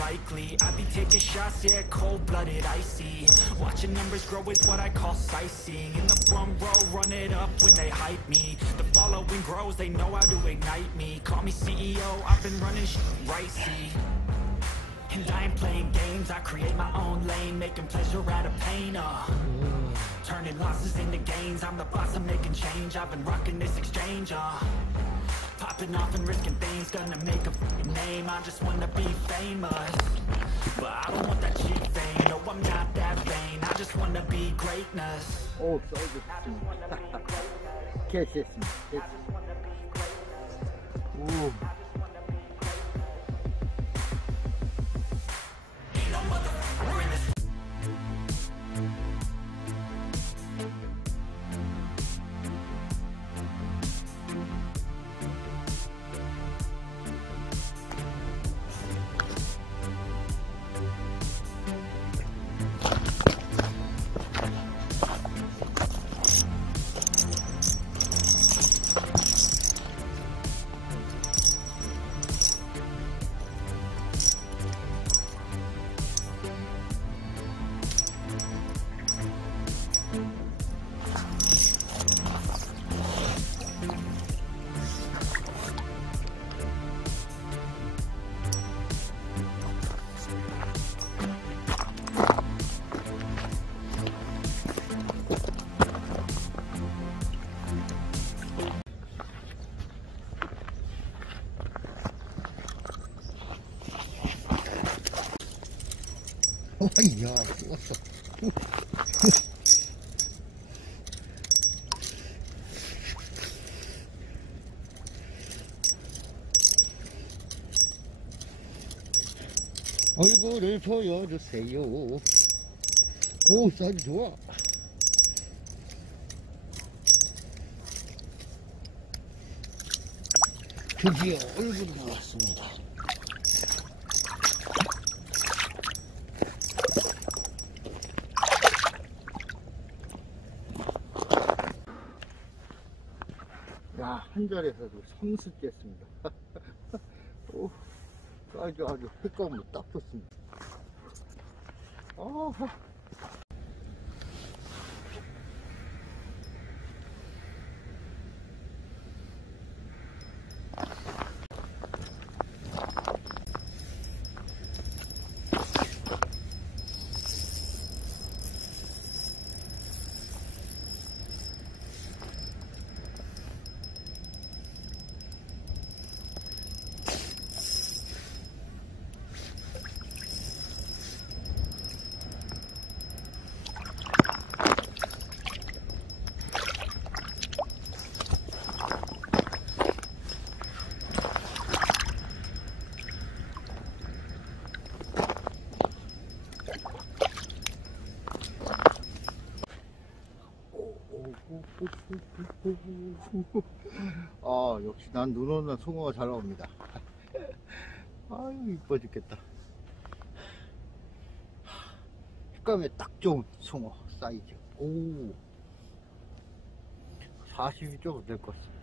Likely, I be taking shots, yeah, cold-blooded, icy. Watching numbers grow is what I call sightseeing. In the front row, run it up when they hype me. The following grows, they know how to ignite me. Call me CEO, I've been running shit right, see. And I ain't playing games, I create my own lane, making pleasure out of pain, turning losses into gains, I'm the boss, I'm making change. I've been rocking this exchange, popping off and risking things, gonna make a name. I just wanna be famous, but I don't want that cheap fame. No, I'm not that vain, I just wanna be greatness. 오, 썰겠습니다. 캐시했습니다. 오. 이야, 죽었어. 얼굴을 보여주세요. 오, 사이즈 좋아. 드디어 얼굴이 나왔습니다. 야, 한 자리에서도 성수 깼습니다. 오, 아주 색감으로 딱 좋습니다. 아, 역시 난 눈 오는 송어가 잘 나옵니다. 아유, 이뻐 죽겠다. 식감에 딱 좋은 송어 사이즈. 오, 40이 조금 될 것 같습니다.